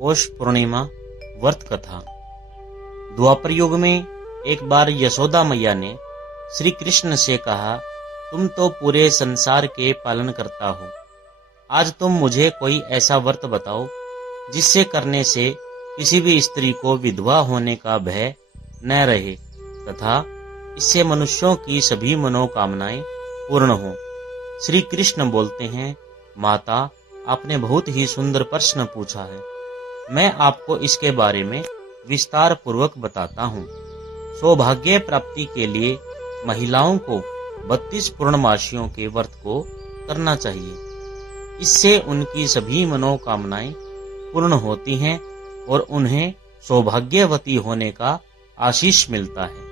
पौष पूर्णिमा व्रत कथा। द्वापर युग में एक बार यशोदा मैया ने श्री कृष्ण से कहा, तुम तो पूरे संसार के पालन करता हो, आज तुम मुझे कोई ऐसा व्रत बताओ जिससे करने से किसी भी स्त्री को विधवा होने का भय न रहे तथा इससे मनुष्यों की सभी मनोकामनाएं पूर्ण हो। श्री कृष्ण बोलते हैं, माता, आपने बहुत ही सुंदर प्रश्न पूछा है। मैं आपको इसके बारे में विस्तार पूर्वक बताता हूँ। सौभाग्य प्राप्ति के लिए महिलाओं को 32 पूर्णमासियों के व्रत को करना चाहिए। इससे उनकी सभी मनोकामनाएं पूर्ण होती हैं और उन्हें सौभाग्यवती होने का आशीष मिलता है।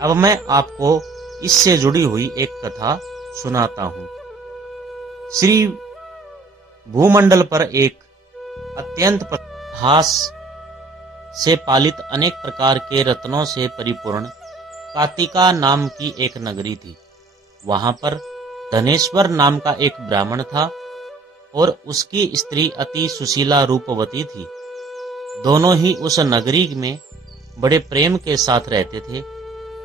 अब मैं आपको इससे जुड़ी हुई एक कथा सुनाता हूँ। श्री भूमंडल पर एक अत्यंत हास से पालित अनेक प्रकार के रत्नों से परिपूर्ण कातिका नाम की एक नगरी थी। वहां पर धनेश्वर नाम का एक ब्राह्मण था और उसकी स्त्री अति सुशीला रूपवती थी। दोनों ही उस नगरी में बड़े प्रेम के साथ रहते थे।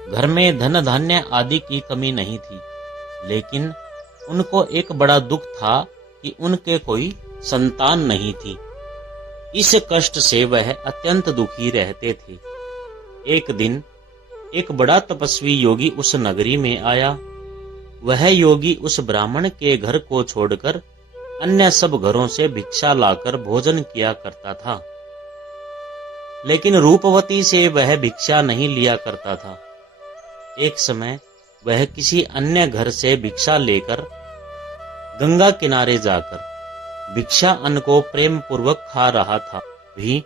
घर में धन धान्य आदि की कमी नहीं थी, लेकिन उनको एक बड़ा दुख था कि उनके कोई संतान नहीं थी। इस कष्ट से वह अत्यंत दुखी रहते थे। एक दिन एक बड़ा तपस्वी योगी उस नगरी में आया। वह योगी उस ब्राह्मण के घर को छोड़कर अन्य सब घरों से भिक्षा लाकर भोजन किया करता था, लेकिन रूपवती से वह भिक्षा नहीं लिया करता था। एक समय वह किसी अन्य घर से भिक्षा लेकर गंगा किनारे जाकर भिक्षा अन्न को प्रेम पूर्वक खा रहा था। भी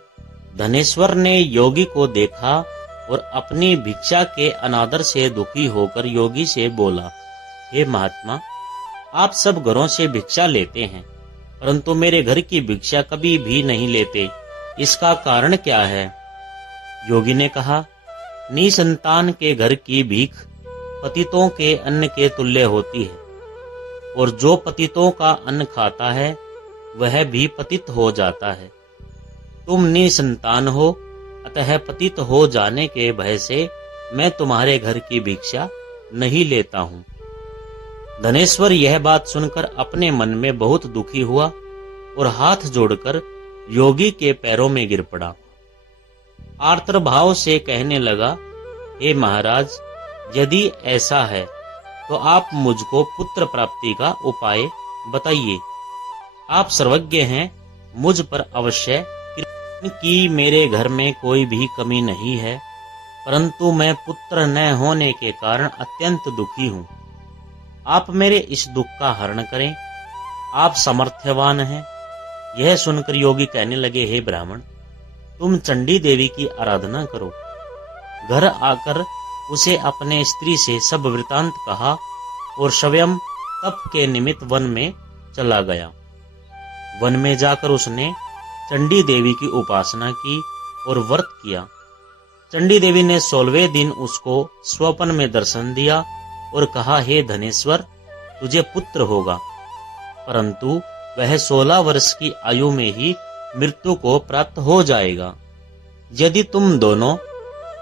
धनेश्वर ने योगी को देखा और अपनी भिक्षा के अनादर से दुखी होकर योगी से बोला, हे महात्मा, आप सब घरों से भिक्षा लेते हैं, परंतु मेरे घर की भिक्षा कभी भी नहीं लेते, इसका कारण क्या है? योगी ने कहा, निसंतान के घर की भीख पतितों के अन्न के तुल्य होती है, और जो पतितों का अन्न खाता है वह भी पतित हो जाता है। तुम निसंतान हो, अतः पतित हो जाने के भय से मैं तुम्हारे घर की भिक्षा नहीं लेता हूँ। धनेश्वर यह बात सुनकर अपने मन में बहुत दुखी हुआ और हाथ जोड़कर योगी के पैरों में गिर पड़ा। आर्त भाव से कहने लगा, हे महाराज, यदि ऐसा है तो आप मुझको पुत्र प्राप्ति का उपाय बताइए। आप सर्वज्ञ हैं, मुझ पर अवश्य कृपा की मेरे घर में कोई भी कमी नहीं है, परंतु मैं पुत्र न होने के कारण अत्यंत दुखी हूँ। आप मेरे इस दुख का हरण करें, आप समर्थवान हैं। यह सुनकर योगी कहने लगे, हे ब्राह्मण, तुम चंडी देवी की आराधना करो। घर आकर उसे अपने स्त्री से सब वृतांत कहा और स्वयं तप के निमित्त वन में चला गया। वन में जाकर उसने चंडी देवी की उपासना की और व्रत किया। चंडी देवी ने 16वें दिन उसको स्वप्न में दर्शन दिया और कहा, हे धनेश्वर, तुझे पुत्र होगा, परंतु वह 16 वर्ष की आयु में ही मृत्यु को प्राप्त हो जाएगा। यदि तुम दोनों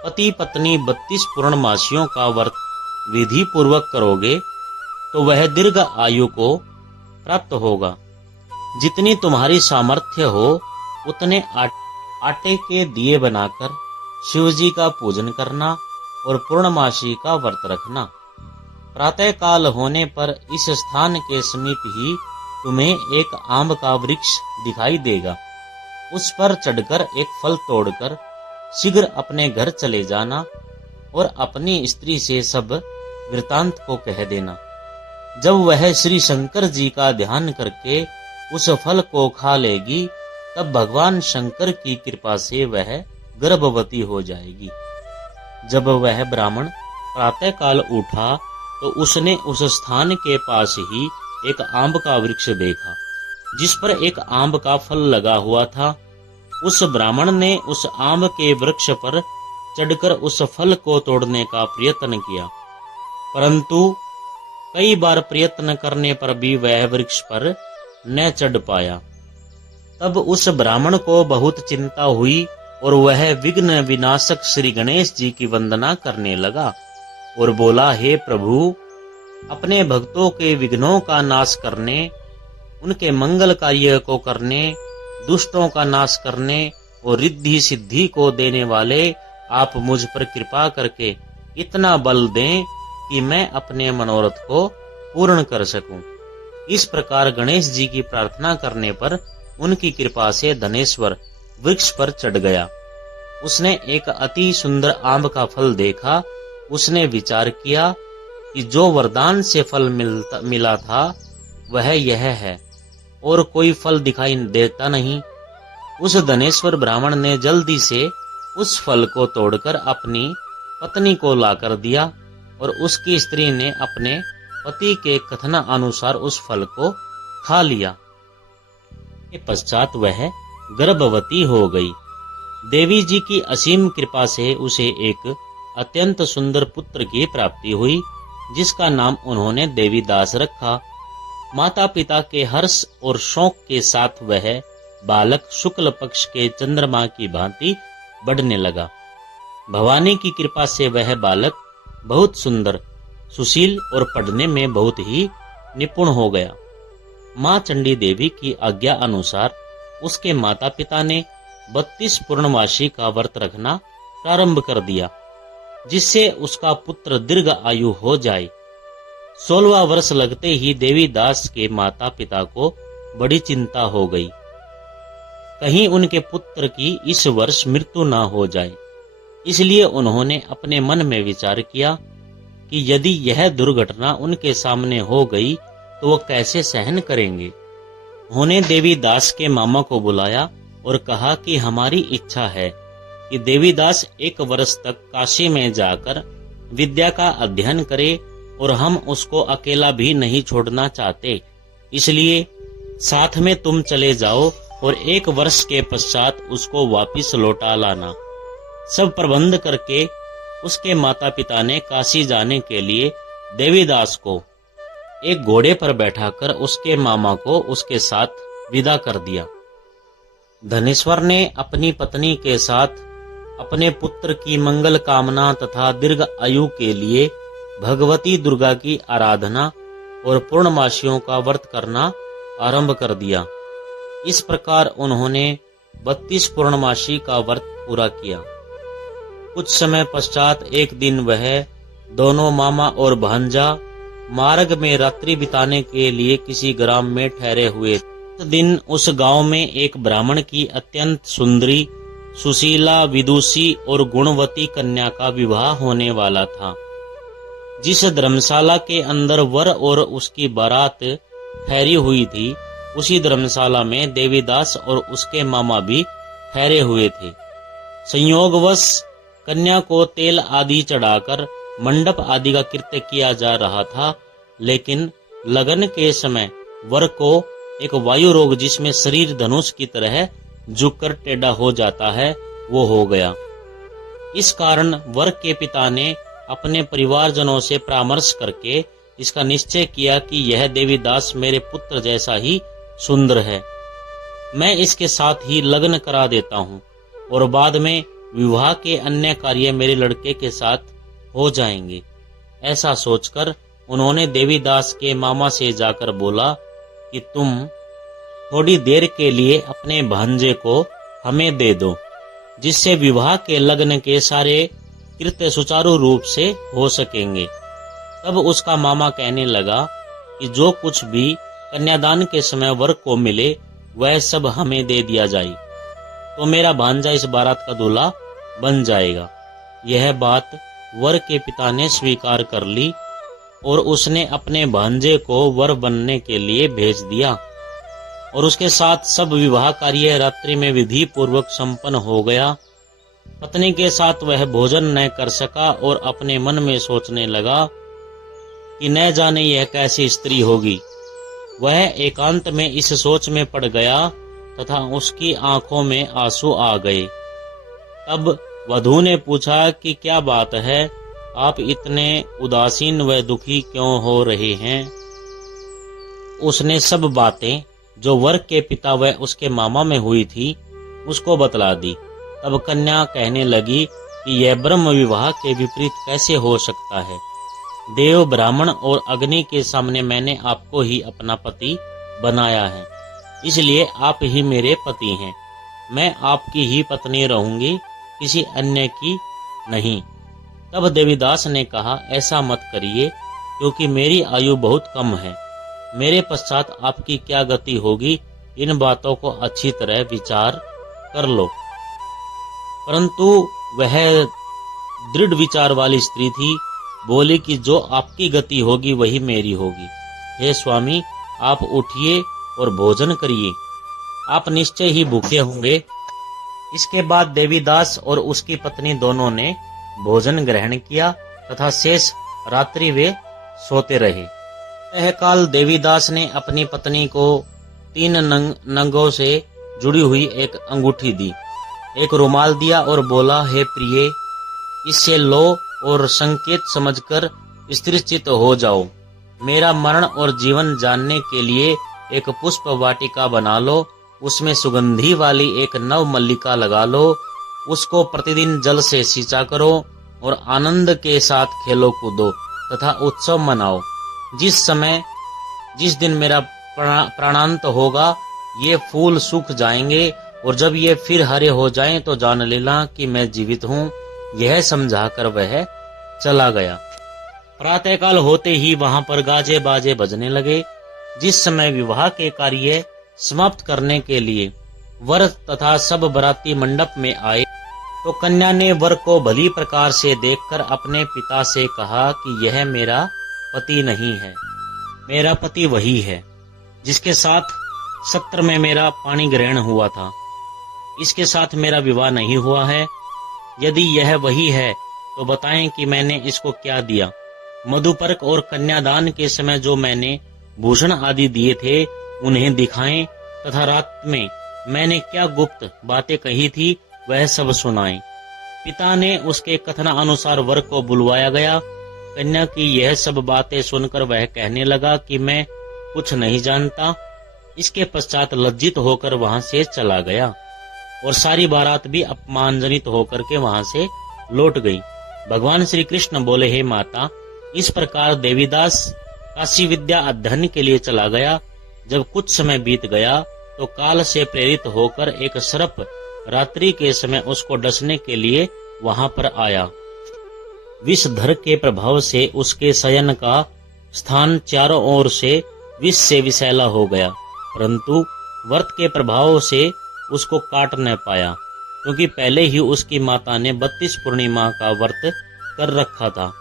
पति पत्नी 32 पूर्णमासियों का व्रत विधि पूर्वक करोगे तो वह दीर्घ आयु को प्राप्त होगा। जितनी तुम्हारी सामर्थ्य हो उतने आटे के दिए बनाकर शिव जी का पूजन करना और पूर्णमासी का व्रत रखना। प्रातः काल होने पर इस स्थान के समीप ही तुम्हें एक आम का वृक्ष दिखाई देगा। उस पर चढ़कर एक फल तोड़कर शीघ्र अपने घर चले जाना और अपनी स्त्री से सब वृतांत को कह देना। जब वह श्री शंकर जी का ध्यान करके उस फल को खा लेगी, तब भगवान शंकर की कृपा से वह गर्भवती हो जाएगी। जब वह ब्राह्मण प्रातः काल उठा तो उसने उस स्थान के पास ही एक आंब का वृक्ष देखा, जिस पर एक आंब का फल लगा हुआ था। उस ब्राह्मण ने उस आंब के वृक्ष पर चढ़कर उस फल को तोड़ने का प्रयत्न किया, परंतु कई बार प्रयत्न करने पर भी वह वृक्ष पर न चढ़ पाया। तब उस ब्राह्मण को बहुत चिंता हुई और वह विघ्न विनाशक श्री गणेश जी की वंदना करने लगा और बोला, हे प्रभु, अपने भक्तों के विघ्नों का नाश करने, उनके मंगल कार्य को करने, दुष्टों का नाश करने और रिद्धि सिद्धि को देने वाले आप मुझ पर कृपा करके इतना बल दें कि मैं अपने मनोरथ को पूर्ण कर सकूं। इस प्रकार गणेश जी की प्रार्थना करने पर उनकी कृपा से धनेश्वर वृक्ष पर चढ़ गया। उसने एक अति सुंदर आंब का फल देखा। उसने विचार किया कि जो वरदान से फल मिला था वह यह है और कोई फल दिखाई देता नहीं। उस धनेश्वर ब्राह्मण ने जल्दी से उस फल को तोड़कर अपनी पत्नी को लाकर दिया और उसकी स्त्री ने अपने पति के कथन अनुसार उस फल को खा लिया। के पश्चात वह गर्भवती हो गई। देवी जी की असीम कृपा से उसे एक अत्यंत सुंदर पुत्र की प्राप्ति हुई, जिसका नाम उन्होंने देवीदास रखा। माता पिता के हर्ष और शौक के साथ वह बालक शुक्ल पक्ष के चंद्रमा की भांति बढ़ने लगा। भवानी की कृपा से वह बालक बहुत सुंदर, सुशील और पढ़ने में बहुत ही निपुण हो गया। माँ चंडी देवी की आज्ञा अनुसार उसके माता पिता ने 32 पूर्णमासी का व्रत रखना प्रारंभ कर दिया, जिससे उसका पुत्र दीर्घ आयु हो जाए। 16वां वर्ष लगते ही देवीदास के माता पिता को बड़ी चिंता हो गई, कहीं उनके पुत्र की इस वर्ष मृत्यु न हो जाए। इसलिए उन्होंने अपने मन में विचार किया कि यदि यह दुर्घटना उनके सामने हो गई तो वो कैसे सहन करेंगे। उन्होंने देवीदास के मामा को बुलाया और कहा कि हमारी इच्छा है कि देवीदास 1 वर्ष तक काशी में जाकर विद्या का अध्ययन करे और हम उसको अकेला भी नहीं छोड़ना चाहते, इसलिए साथ में तुम चले जाओ और 1 वर्ष के पश्चात उसको वापिस लौटा लाना। सब प्रबंध करके उसके माता पिता ने काशी जाने के लिए देवीदास को एक घोड़े पर बैठाकर उसके मामा को उसके साथ विदा कर दिया। धनेश्वर ने अपनी पत्नी के साथ अपने पुत्र की मंगल कामना तथा दीर्घ आयु के लिए भगवती दुर्गा की आराधना और पूर्णमासियों का व्रत करना आरंभ कर दिया। इस प्रकार उन्होंने 32 पूर्णमासी का व्रत पूरा किया। कुछ समय पश्चात एक दिन वह दोनों मामा और भांजा मार्ग में रात्रि बिताने के लिए किसी ग्राम में ठहरे हुए। उस दिन उस गांव में एक ब्राह्मण की अत्यंत सुंदरी, सुशीला, विदुषी और गुणवती कन्या का विवाह होने वाला था। जिस धर्मशाला के अंदर वर और उसकी बारात ठहरी हुई थी, उसी धर्मशाला में देवीदास और उसके मामा भी ठहरे हुए थे। संयोगवश कन्या को तेल आदि चढ़ाकर मंडप आदि का कृत्य किया जा रहा था, लेकिन लगन के समय वर को एक वायु रोग, जिसमें शरीर धनुष की तरह झुककर टेढ़ा हो जाता है, वो हो गया। इस कारण वर के पिता ने अपने परिवारजनों से परामर्श करके इसका निश्चय किया कि यह देवीदास मेरे पुत्र जैसा ही सुंदर है, मैं इसके साथ ही लग्न करा देता हूँ और बाद में विवाह के अन्य कार्य मेरे लड़के के साथ हो जाएंगे। ऐसा सोचकर उन्होंने देवीदास के मामा से जाकर बोला कि तुम थोड़ी देर के लिए अपने भांजे को हमें दे दो, जिससे विवाह के लग्न के सारे कृत्य सुचारू रूप से हो सकेंगे। तब उसका मामा कहने लगा कि जो कुछ भी कन्यादान के समय वर को मिले वह सब हमें दे दिया जाए, तो मेरा भांजा इस बारात का दूल्हा बन जाएगा। यह बात वर के पिता ने स्वीकार कर ली और उसने अपने भांजे को वर बनने के लिए भेज दिया और उसके साथ सब विवाह कार्य रात्रि में विधि पूर्वक संपन्न हो गया। पत्नी के साथ वह भोजन न कर सका और अपने मन में सोचने लगा कि न जाने यह कैसी स्त्री होगी। वह एकांत में इस सोच में पड़ गया तथा उसकी आंखों में आंसू आ गए। तब वधू ने पूछा कि क्या बात है, आप इतने उदासीन व दुखी क्यों हो रहे हैं। उसने सब बातें जो वर के पिता व उसके मामा में हुई थी उसको बतला दी। तब कन्या कहने लगी कि यह ब्रह्म विवाह के विपरीत कैसे हो सकता है। देव, ब्राह्मण और अग्नि के सामने मैंने आपको ही अपना पति बनाया है, इसलिए आप ही मेरे पति हैं। मैं आपकी ही पत्नी रहूंगी, किसी अन्य की नहीं। तब देवीदास ने कहा, ऐसा मत करिए, क्योंकि मेरी आयु बहुत कम है। मेरे पश्चात आपकी क्या गति होगी, इन बातों को अच्छी तरह विचार कर लो। परंतु वह दृढ़ विचार वाली स्त्री थी, बोली कि जो आपकी गति होगी वही मेरी होगी। हे स्वामी, आप उठिए और भोजन करिए, आप निश्चय ही भूखे होंगे। इसके बाद देवीदास और उसकी पत्नी दोनों ने भोजन ग्रहण किया तथा शेष रात्रि वे सोते रहे। यह काल देवीदास ने अपनी पत्नी को 3 नंगों से जुड़ी हुई एक अंगूठी दी, एक रुमाल दिया और बोला, हे प्रिय, इससे लो और संकेत समझकर स्थिरचित्त हो जाओ। मेरा मरण और जीवन जानने के लिए एक पुष्प वाटिका बना लो, उसमें सुगंधी वाली एक नव मल्लिका लगा लो, उसको प्रतिदिन जल से सींचा करो और आनंद के साथ खेलो कूदो तथा उत्सव मनाओ। जिस दिन मेरा प्राणांत होगा ये फूल सूख जाएंगे और जब ये फिर हरे हो जाएं तो जान लेना कि मैं जीवित हूँ। यह समझाकर वह चला गया। प्रातःकाल होते ही वहां पर गाजे बाजे बजने लगे। जिस समय विवाह के कार्य समाप्त करने के लिए वर तथा सब बराती मंडप में आए तो कन्या ने वर को भली प्रकार से देखकर अपने पिता से कहा कि यह मेरा पति नहीं है, मेरा पति वही है जिसके साथ सत्र में मेरा पानी ग्रहण हुआ था। इसके साथ मेरा विवाह नहीं हुआ है। यदि यह वही है तो बताएं कि मैंने इसको क्या दिया। मधुपर्क और कन्यादान के समय जो मैंने भूषण आदि दिए थे उन्हें दिखाएं तथा रात में मैंने क्या गुप्त बातें कही थी वह सब सुनाएं। पिता ने उसके कथन अनुसार वर को बुलवाया गया। कन्या की यह सब बातें सुनकर वह कहने लगा कि मैं कुछ नहीं जानता। इसके पश्चात लज्जित होकर वहां से चला गया और सारी बारात भी अपमानजनित होकर के वहां से लौट गई। भगवान श्री कृष्ण बोले, हे माता, इस प्रकार देवीदास काशी विद्या अध्ययन के लिए चला गया। जब कुछ समय बीत गया तो काल से प्रेरित होकर एक सर्प रात्रि के समय उसको डसने के लिए वहां पर आया। विषधर के प्रभाव से उसके शयन का स्थान चारों ओर से विष से विषैला हो गया, परंतु व्रत के प्रभाव से उसको काट न पाया, क्योंकि पहले ही उसकी माता ने 32 पूर्णिमा का व्रत कर रखा था।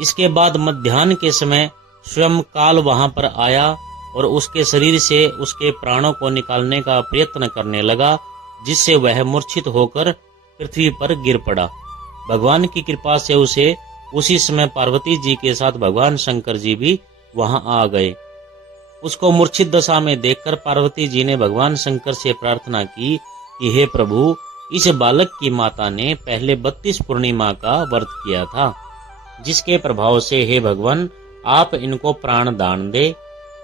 इसके बाद मध्याह्न के समय स्वयं काल वहां पर आया और उसके शरीर से उसके प्राणों को निकालने का प्रयत्न करने लगा, जिससे वह मूर्छित होकर पृथ्वी पर गिर पड़ा। भगवान की कृपा से उसे उसी समय पार्वती जी के साथ भगवान शंकर जी भी वहां आ गए। उसको मूर्छित दशा में देखकर पार्वती जी ने भगवान शंकर से प्रार्थना की कि हे प्रभु, इस बालक की माता ने पहले 32 पूर्णिमा का व्रत किया था, जिसके प्रभाव से हे भगवान आप इनको प्राण दान दे।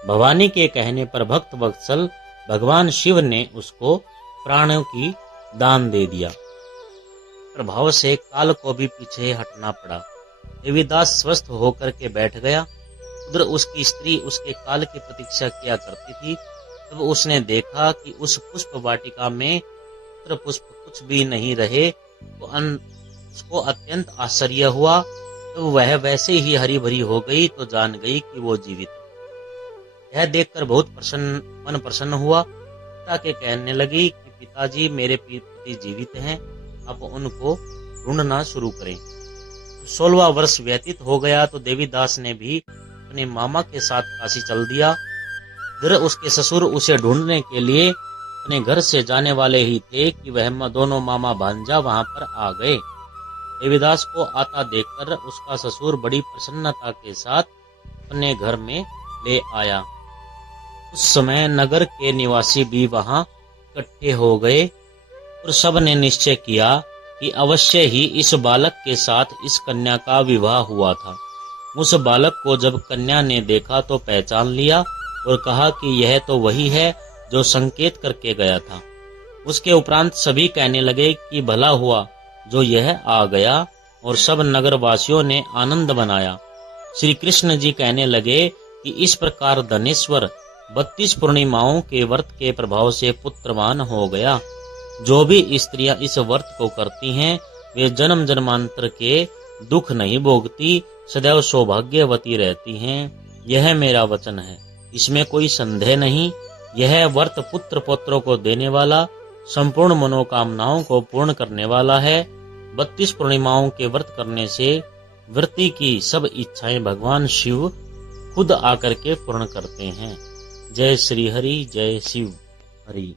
भवानी के कहने पर भक्त वत्सल भगवान शिव ने उसको प्राणों की दान दे दिया। प्रभाव से काल को भी पीछे हटना पड़ा। देवीदास स्वस्थ होकर के बैठ गया। उधर उसकी स्त्री उसके काल की प्रतीक्षा किया करती थी। तब उसने देखा कि उस पुष्प वाटिका में पुत्र पुष्प कुछ भी नहीं रहे तो उसको अत्यंत आश्चर्य हुआ। तो वह वैसे ही हरी भरी हो गई तो जान गई कि वो जीवित है। यह देखकर बहुत मन प्रसन्न हुआ। पिता के कहने लगी कि पिताजी, मेरे पति जीवित हैं, अब उनको ढूंढना शुरू करें। 16वां वर्ष व्यतीत हो गया तो देवीदास ने भी अपने मामा के साथ काशी चल दिया। फिर उसके ससुर उसे ढूंढने के लिए अपने घर से जाने वाले ही थे कि वह दोनों मामा भांजा वहां पर आ गए। देवीदास को आता देखकर उसका ससुर बड़ी प्रसन्नता के साथ अपने घर में ले आया। उस समय नगर के निवासी भी वहां इकट्ठे हो गए और सब ने निश्चय किया कि अवश्य ही इस बालक के साथ इस कन्या का विवाह हुआ था। उस बालक को जब कन्या ने देखा तो पहचान लिया और कहा कि यह तो वही है जो संकेत करके गया था। उसके उपरांत सभी कहने लगे कि भला हुआ जो यह आ गया, और सब नगरवासियों ने आनंद मनाया। श्री कृष्ण जी कहने लगे कि इस प्रकार धनेश्वर 32 पूर्णिमाओं के व्रत के प्रभाव से पुत्रवान हो गया। जो भी स्त्रियां इस व्रत को करती हैं वे जन्म जन्मांतर के दुख नहीं भोगती, सदैव सौभाग्यवती रहती हैं। यह मेरा वचन है, इसमें कोई संदेह नहीं। यह व्रत पुत्र पौत्रों को देने वाला, संपूर्ण मनोकामनाओं को पूर्ण करने वाला है। 32 पूर्णिमाओं के व्रत करने से व्रती की सब इच्छाएं भगवान शिव खुद आकर के पूर्ण करते हैं। जय श्री हरि, जय शिव हरि।